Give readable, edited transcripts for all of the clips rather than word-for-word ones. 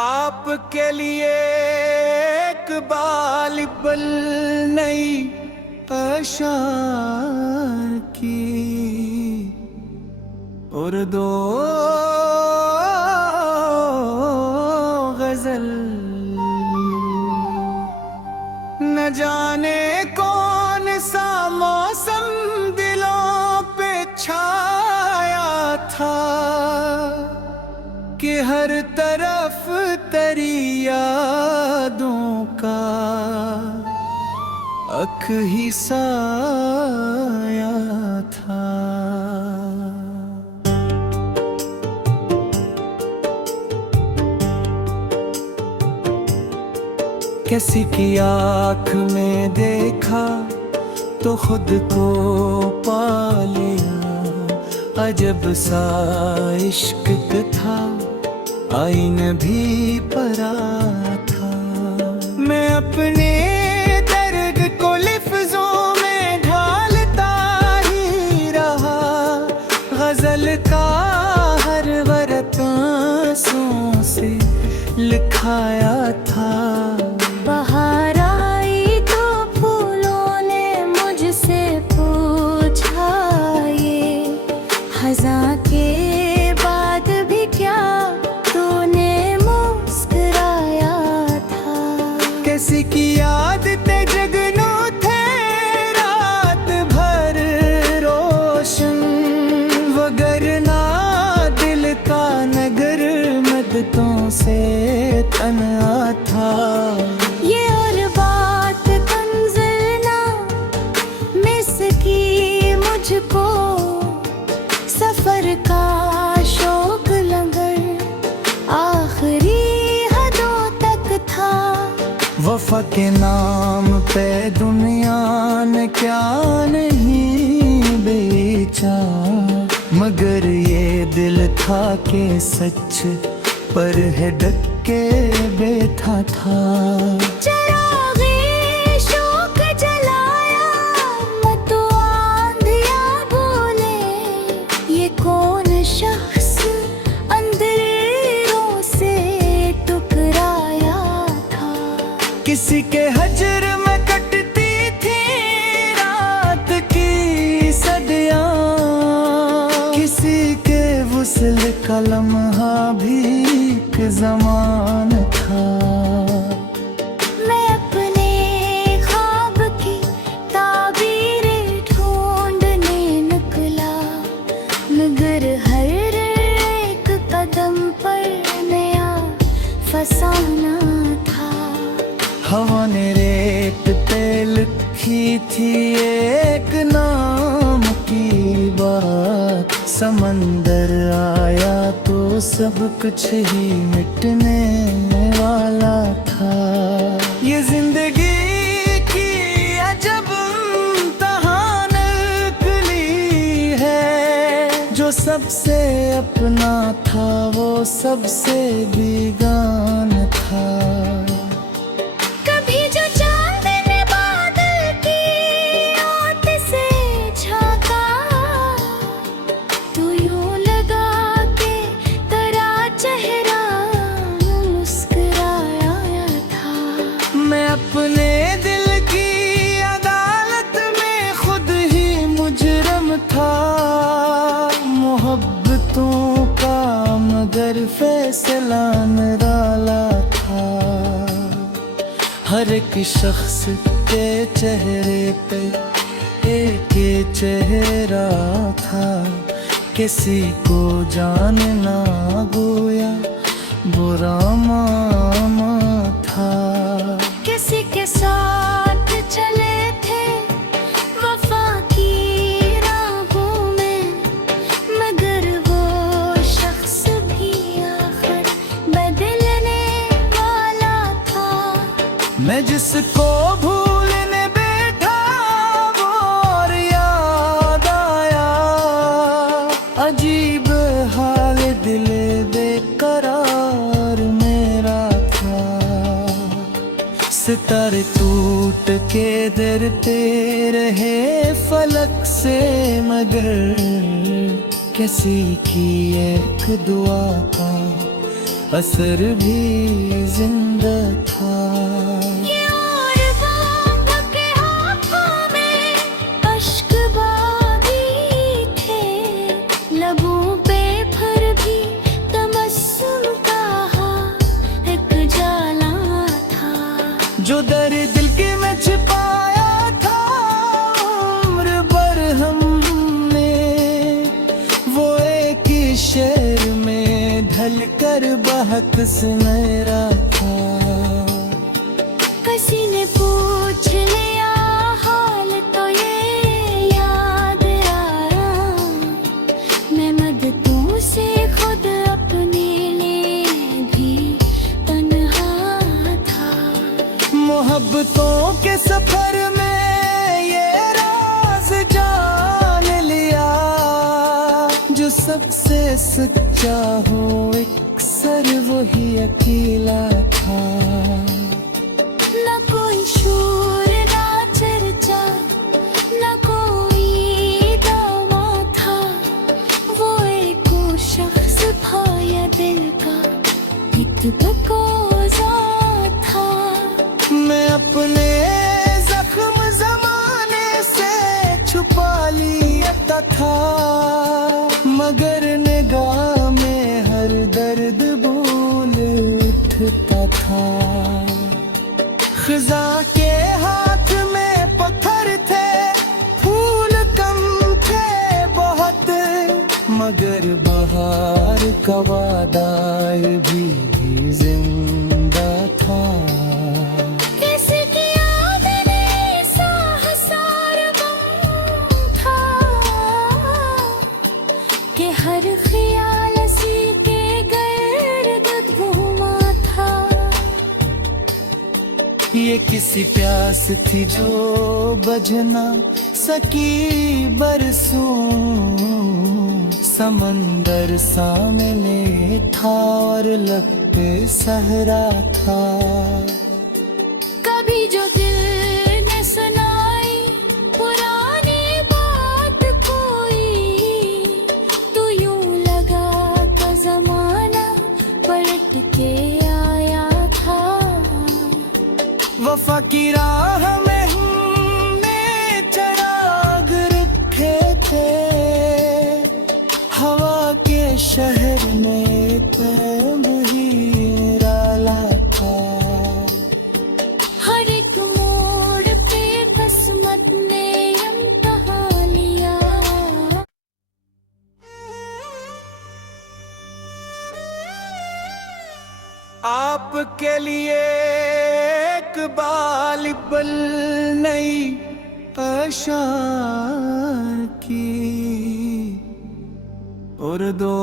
आपके लिए एक बाल बल नई अशार की और दो गजल। न जाने कौन सा मौसम दिलों पे छाया था कि हर तरफ तेरी यादों का अख ही साया था। किसी की आँख में देखा तो खुद को पा लिया, अजब सा इश्क था, आईन भी परा था। मैं अपने दर्द को लिफ्ज़ों में ढालता ही रहा, गजल का हर वर्ड आंसुओं से लिखाया था। बाहर आई तो फूलों ने मुझसे पूछा, ये खज़ां के बाद भी क्या तूने मुस्कुराया था। किसी की याद ते जगनू थे रात भर रोशन, वगरना दिल का नगर मददों से तना था। ये और बात तंज़िल ना मिस की मुझको, सफर का शौक लंगर आखिरी हदों तक था। वफा के नाम पे दुनिया ने क्या नहीं बेचा, मगर ये दिल था के सच पर है डट के बैठा था। चिरागे शौक जलाया मत आंधिया बोले, ये कौन शख्स अंधेरों से टकराया था। किसी के हजर में कटती थी रात की सदियां, किसी के वुसल का लम्हा भी एक ज़मान था। मैं अपने ख्वाब की ताबीरें ढूंढने निकला, मगर हर एक कदम पर नया फसाना था। हवा ने रेत पे लिखी थी एक नाम की बात, समंदर आया तो सब कुछ ही मिटने वाला था। ये जिंदगी की अजब इम्तिहान निकली है, जो सबसे अपना था वो सबसे बेगान था। कभी जो चांद ने बादल की आंत से झांका, तो यूं लगा के तेरा चेहरा मुस्कुराया था। मैं अपने दिल की अदालत में खुद ही मुजरम था, मोहब्बतों का मगर फैसला निराला था। हर एक शख्स के चेहरे पे एक ही चेहरा था, किसी को जानना गोया बुरा मामा था। किसी के साथ चले थे वफा की राहों में, मगर वो शख्स भी आखिर बदलने वाला था। मैं जिसको भूलने बैठा वो और याद आया, अजीब हाल दिल बेकरार मेरा था। सितारे टूट के डरते रहे फलक से, मगर किसी की एक दुआ का असर भी जिंदा था। ये और बाप के हाथों में अश्क बागी थे, लबों पे फिर भी तबस्सुम का एक जाला था। जो दर्द दिल के में छिपाया था उम्र भर हमने, वो एक ही शेर में ढल कर बहक सुनहरा था। किसी ने पूछ लिया हाल तो ये याद आया, मैं मददों से खुद अपने लिए भी तन्हा था। मोहब्बतों के सफर में ये राज जान लिया, जो सबसे सच्चा हो अक्सर वही अकेला था। न कोई शोर ना चर्चा, न कोई दावा था, वो एक शख्स था या दिल का एक बकोजा था। मैं अपने जख्म जमाने से छुपा लिया था, मगर निगाह में हर दर्द बोल उठता था। खिजा के हाथ में पत्थर थे, फूल कम थे बहुत, मगर बहार का वादा भी जिंदा था। किसकी याद में सा हसार बम था, कि हर ख्याल सी के गर्द घूमा था। ये किसी प्यास थी जो बुझ ना सकी बरसों, समंदर सामने था और लब पे सहरा था। कभी जो दिल ने सुनाई पुरानी बात कोई, तो यूं लगा का जमाना पलट के आया था। वफा की राह में हमने चिराग रखे थे, हवा के शहर में पैब ही निराला था। हर एक मोड़ पे किस्मत ने इम्तिहान लिया। आपके लिए एक बाल बल नई आशान की, और दो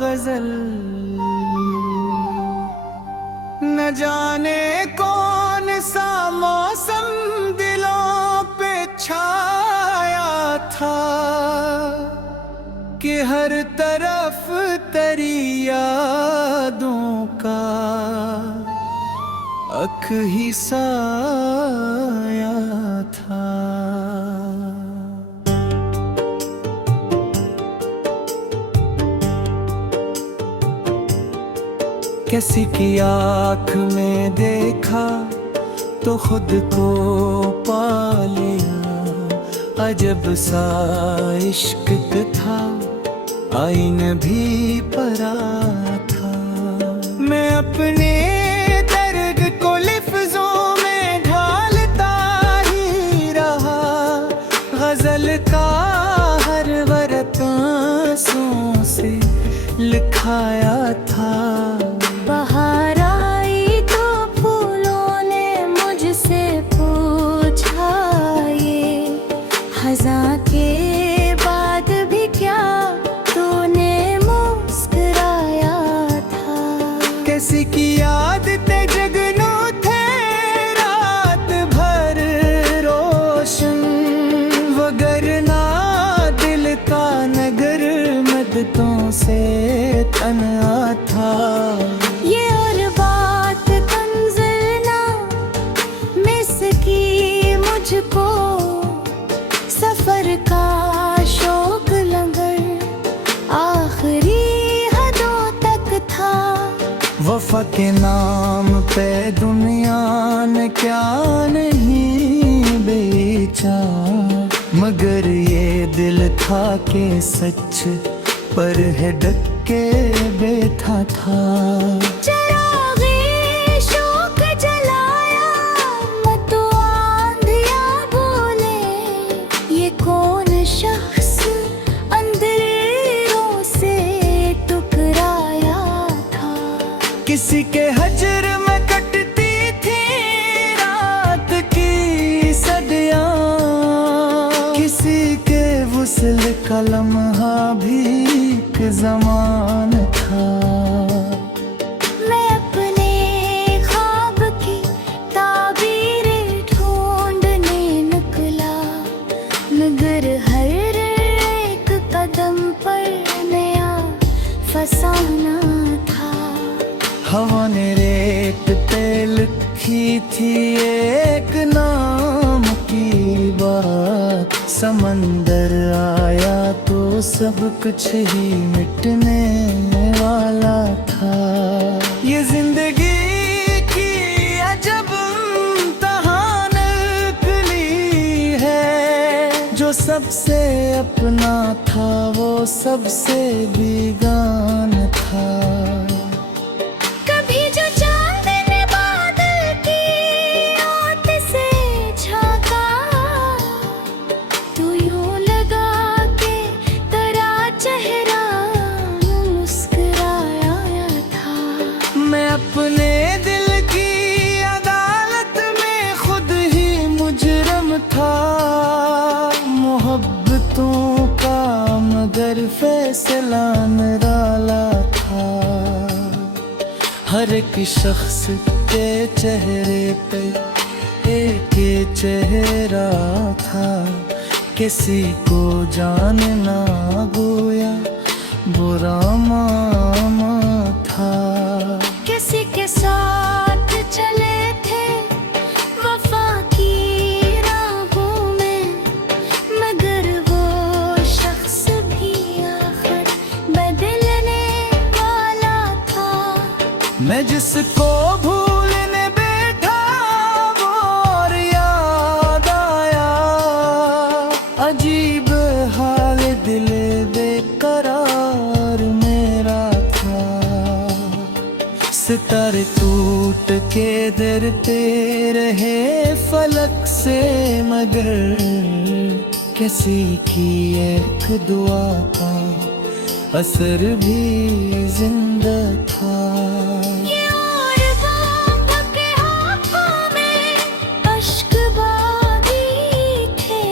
गजल। न जाने कौन सा मौसम दिलों पे छाया था, कि हर तरफ तेरी यादों का अख ही साया था। किसी की आँख में देखा तो खुद को पा लिया, अजब सा इश्क था आईने भी परा था। मैं अपने दर्द को लिफ्जों में ढालता ही रहा, गजल का हर वर्त आंसुओं से लिखाया था। बाहर आई तो फूलों ने मुझसे पूछा, ये खज़ां के बाद भी क्या तूने मुस्कुराया था। किसी की याद ते जगनू थे रात भर रोशन, वगरना दिल का नगर मददों से तन्हा था। ये और बात तंज़िलना मिस की मुझको, सफर का शौक लंगर आखिर वफा के नाम पे दुनिया ने क्या नहीं बेचा, मगर ये दिल था के सच पर है डट के बैठा था। चिरागे शौक जलाया मत आंधिया बोले, ये कौन शख्स अंधेरों से टकराया था। किसी के हजर में कटती थी रात की सदियां, किसी के वुसल का लम्हा भी एक ज़मान था। मैं अपने ख्वाब की ताबीरें ढूंढने निकला, मगर हर एक कदम पर नया फसाना था। हवा ने रेत पे लिखी थी एक नाम की बात, समंदर आया तो सब कुछ ही मिटने वाला था। ये जिंदगी की अजब इम्तिहान निकली है, जो सबसे अपना था वो सबसे बेगान था। कभी जो चांद ने बादल की आंत से झांका, तो यूं लगा के तेरा चेहरा मुस्कुराया था। मैं अपने दिल की अदालत में खुद ही मुजरम था, मोहब्बतों का मगर फैसला निराला था। हर एक शख्स के चेहरे पे एक चेहरा था, किसी को जानना गोया बुरा मामा था। किसी के साथ चले थे वफा की राहों में, मगर वो शख्स भी आखिर बदलने वाला था। मैं जिसको भूलने बैठा वो और याद आया, अजीब हाल दिल बेकरार मेरा था। सितारे टूट के डरते रहे फलक से, मगर किसी की एक दुआ का असर भी जिंदा था। ये और बाप के हाथों में अश्क बागी थे,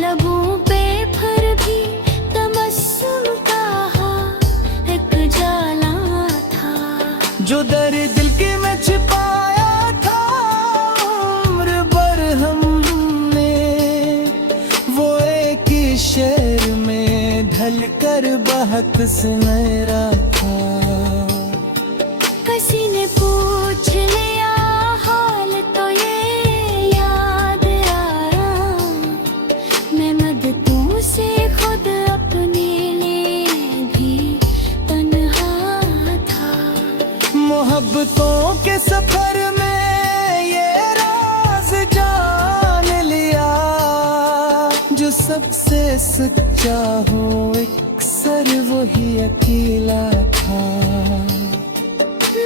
लबों पे फिर भी तबस्सुम का एक जाला था। जो दर्द दिल के में छिपाया था उम्र भर हमने, वो एक ही शेर में ढल कर बहक सुनहरा था। किसी ने पूछ लिया हाल तो ये याद आया, मैं मददों से खुद अपने लिए भी तन्हा था। मोहब्बतों के सफर में ये राज जान लिया, जो सबसे सच्चा हो अक्सर वही अकेला था।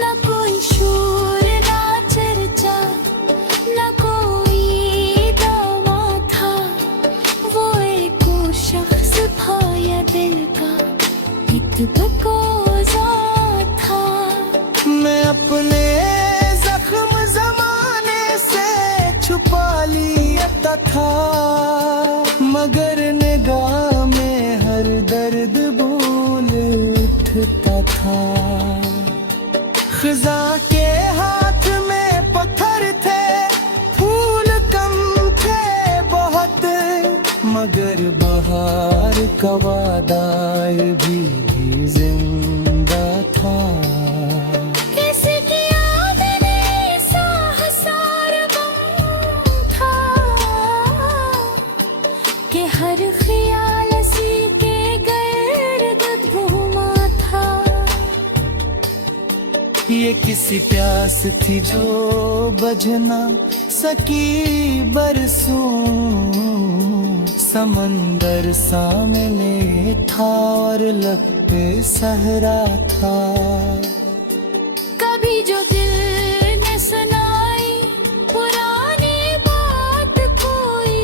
न कोई शोर ना चर्चा, न कोई दावा था, वो एक शख्स था या दिल का एक बकोजा था। मैं अपने जख्म जमाने से छुपा लिया था, मगर निगाह में हर दर्द भूल उठता था। खिजा के हाथ में पत्थर थे, फूल कम थे बहुत, मगर बहार का वादा भी जिंदा था। किसकी याद में सा हसार गम था, कि हर ख्याल सी के गर्द घूमा था। ये किसी प्यास थी जो बझ ना सकी बरसों, समंदर सामने था और लब पे सहरा था। कभी जो दिल ने सुनाई पुरानी बात कोई,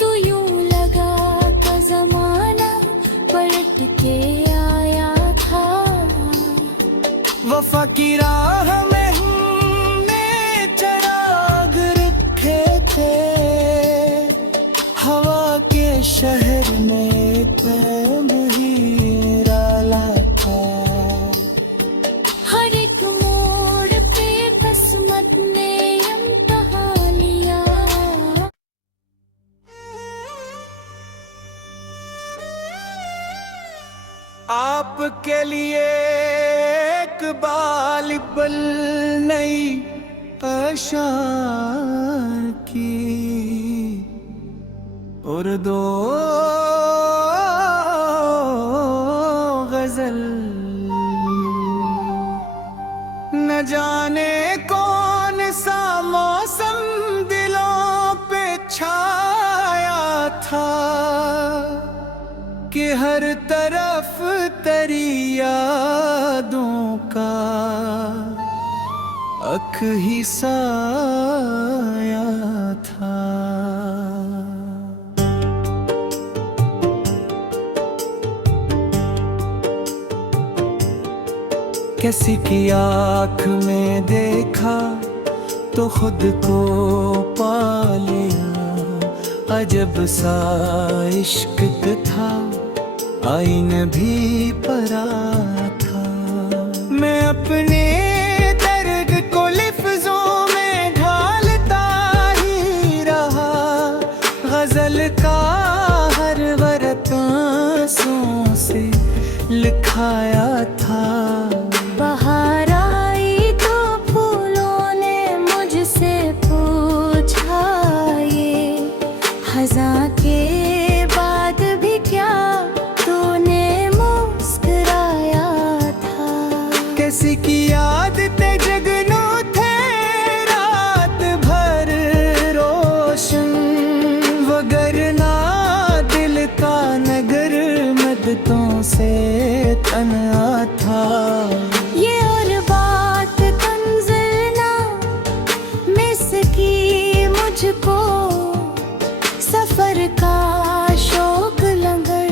तो यूं लगा का जमाना पलट के आया था। वफा की राह में हमने चराग रखे थे, हवा के शहर में तैब ही डाला था। हर एक मोड़ पे किस्मत ने इम्तिहान लिया। आपके लिए एक बालिबल नई अशार की और दो गजल, न जाने कौन सा मौसम दिलों पे छाया था कि हर तरफ तेरी यादों का अख ही साया था। किसी की आँख में देखा तो खुद को पा लिया, अजब सा इश्क था आईने भी परा था। मैं अपने दर्द को लिफ्ज़ों में ढालता ही रहा, गजल का हर वर्त आंसुओं से लिखाया था। बाहर आई तो फूलों ने मुझसे पूछा, ये खज़ां के बाद भी क्या तूने मुस्कुराया था। किसी की याद ते जगनू थे रात भर रोशन, वगरना दिल का नगर मददों से तना था। ये और बात तंज़िल ना मिस की मुझको, सफर का शौक लंगर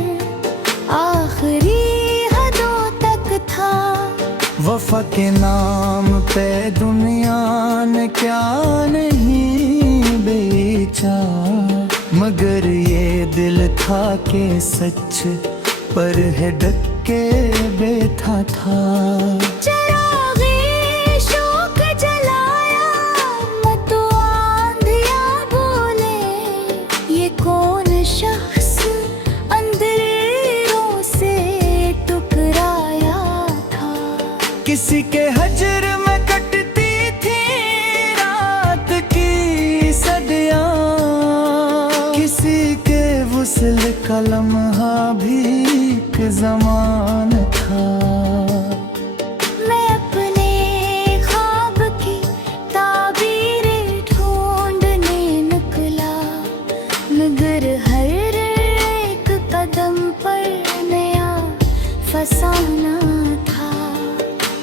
आखिरी हदों तक था। वफा के नाम पे दुनिया ने क्या नहीं बेचा, मगर ये दिल था के सच पर है डट के बैठा था। चरागे शौक जलाया मत आंधिया बोले, ये कौन शख्स अंधेरों से टकराया था। किसी के हजर में कटती थी रात की सदियां, किसी के वुसल का लम्हा भी एक ज़मान था। मैं अपने ख्वाब की ताबीरें ढूंढने निकला, मगर हर एक कदम पर नया फसाना था।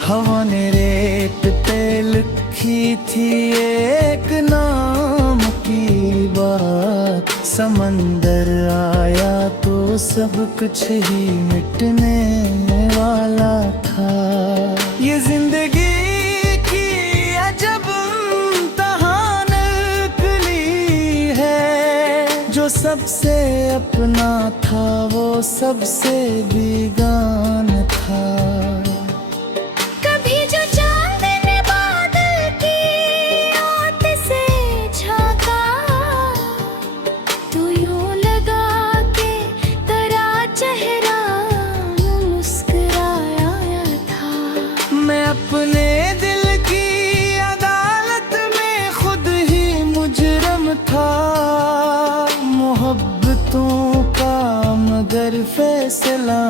हवा ने रेत पे लिखी थी एक नाम की बात, समंदर आया तो सब कुछ ही मिटने वाला था। ये जिंदगी की अजब इम्तिहान निकली है, जो सबसे अपना था वो सबसे बेगान था। कभी जो चांद ने बादल की ओट से झांका, तो यूं लगा के तेरा चेहरा मुस्कुराया था। मैं अपने दिल की अदालत में खुद ही मुजरम था, मोहब्बतों का मगर फैसला